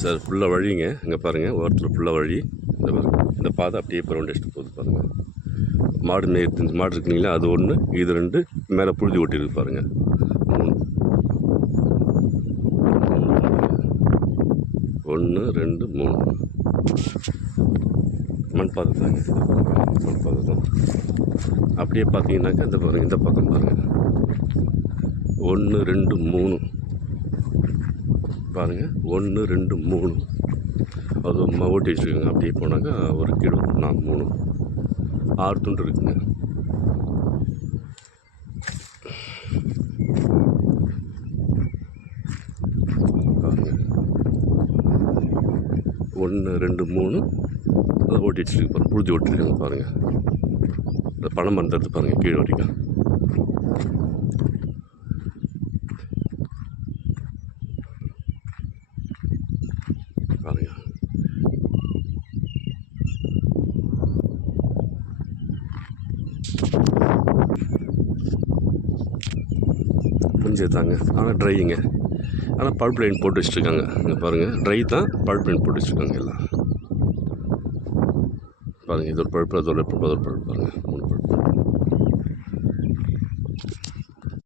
Sir ஃபுல்லாக வழிங்க. இங்கே பாருங்கள், ஓரத்தில் ஃபுல்லாக வழி. இந்த பாருங்கள், இந்த பாதை அப்படியே இப்போ ரவுண்ட் அடிச்சுட்டு போகுது பாருங்கள். மாடு மாடு இருக்குங்களா, அது ஒன்று, இது 2, மேலே புழுதி ஓட்டிருக்கு பாருங்கள். 1 2 3 மண் பாதை தாங்க. மண் பாதை தான். அப்படியே பார்த்தீங்கன்னாக்கா இந்த பாருங்கள், இந்த பக்கம் பாருங்கள், 1 2 3 பாருங்கள், 1 2 3 அது ஓட்டி வச்சுருக்கோங்க. அப்படியே போனாக்கா ஒரு கிலோ 3 6 துண்டு இருக்குங்க. பாருங்கள், 1 2 3 அதை ஓட்டி வச்சுருக்கு பாருங்கள். புழுதி ஓட்டிருக்காங்க பாருங்கள். இந்த பணம் மறந்துடுது பாருங்கள், கீழே வரைக்கும். பாருங்கள், முடிஞ்சதாங்க. ஆனால் ட்ரைங்க. ஆனால் பல்ப் லைன் போட்டு வச்சுருக்காங்க. இங்கே பாருங்கள், ட்ரை தான், பல்ப் லைன் போட்டு வச்சுருக்காங்க எல்லாம். பாருங்கள், இது ஒரு பழுப்பு, அது ஒரு பழுப்பு, அது ஒரு பழுப்பு பாருங்கள், 3 பழுப்பு.